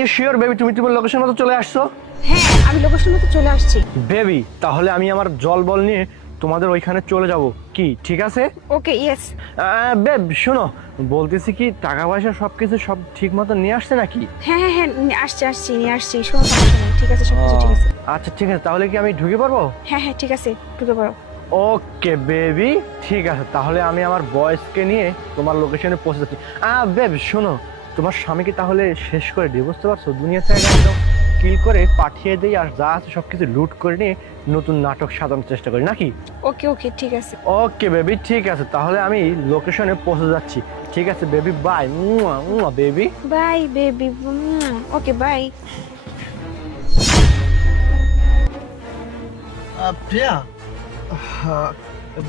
You sure baby তুমি তোমার location মতো চলে আসছো? হ্যাঁ আমি লোকেশন মতো চলে আসছি। বেবি তাহলে আমি আমার জল বল নিয়ে তোমাদের ওইখানে চলে যাব, কি ঠিক আছে? Okay yes. বেব শোনো, বলতেছি কি টাকা পয়সা সবকিছু সব ঠিক মতো নিয়ে আসছে নাকি? হ্যাঁ হ্যাঁ হ্যাঁ আসছি নিয়ে আসছি, শোনো সমস্যা নেই, ঠিক আছে সব কিছু ঠিক আছে। আচ্ছা ঠিক আছে, তাহলে কি আমি ঢুকে পারবো? হ্যাঁ হ্যাঁ ঠিক আছে ঢুকে পড়ো। ওকে বেবি ঠিক আছে, তাহলে আমি আমার বয়েসকে নিয়ে তোমার লোকেশনে পৌঁছে যাচ্ছি। বেব শোনো, তোমার স্বামীকে তাহলে শেষ করে দিই, বুঝতে পারছো? দুনিয়া থেকে একদম কিল করে পাঠিয়ে দিই, আর যা আছে সবকিছু লুট করে নিয়ে নতুন নাটক সাজানোর চেষ্টা করি নাকি? ওকে ওকে ঠিক আছে। ওকে বেবি ঠিক আছে, তাহলে আমি লোকেশনে পৌঁছে যাচ্ছি। ঠিক আছে baby, bye baby. Bye baby. Okay bye. Priya,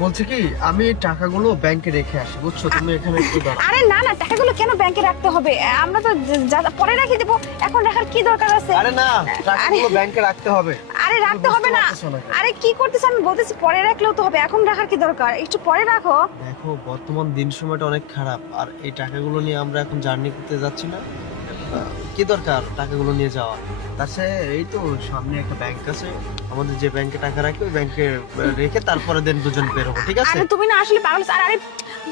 বলছি কি আমি টাকাগুলো ব্যাংকে রেখে আসি, বুঝছো? তুমি এখানে একটু দাঁড়াও। আরে না না টাকাগুলো কেন ব্যাংকে রাখতে হবে? আমরা তো পরে রেখে দেবো, এখন রাখার কি দরকার আছে? আরে না, টাকাগুলো ব্যাংকে রাখতে হবে। আরে রাখতে হবে না। আরে কি করতেছ? আমি বলতেছি পরে রাখলেও তো হবে, এখন রাখার কি দরকার? একটু পরে রাখো। দেখো বর্তমান দিন সময়টা অনেক খারাপ, আর এই টাকাগুলো নিয়ে আমরা এখন জার্নি করতে যাচ্ছি না, কি দরকার টাকাগুলো নিয়ে যাওয়া? তাছে এই তো সামনে একটা ব্যাংক আছে, আমাদের যে ব্যাংকে টাকা রাখি ওই ব্যাংকে রেখে তারপরে দেন দুজন বের হবো, ঠিক আছে? আরে তুমি না আসলে পাগল। আরে আরে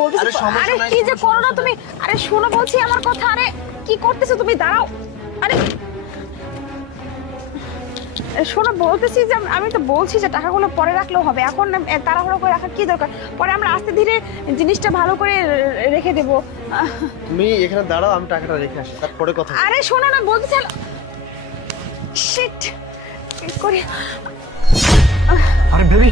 বলতেছি, আরে সমস্যা আরে নাই, কি যে কোনো করো না সমস্যা তুমি। আরে শোনো বলছি আমার কথা। আরে কি করতেছো তুমি? দাঁড়াও। আরে শোনো বলতেছি যে আমি তো বলছি যে টাকাগুলো পরে রাখলেও হবে, এখন তাড়াহুড়ো করে রাখার কি দরকার? পরে আমরা আস্তে ধীরে জিনিসটা ভালো করে রেখে দেবো। তুমি এখানে দাঁড়াও, আমি টাকাটা রেখে আসি, তারপরে কথা বলবো। আরে শোনো না বলতেছি। শিট করি। আরে বেবি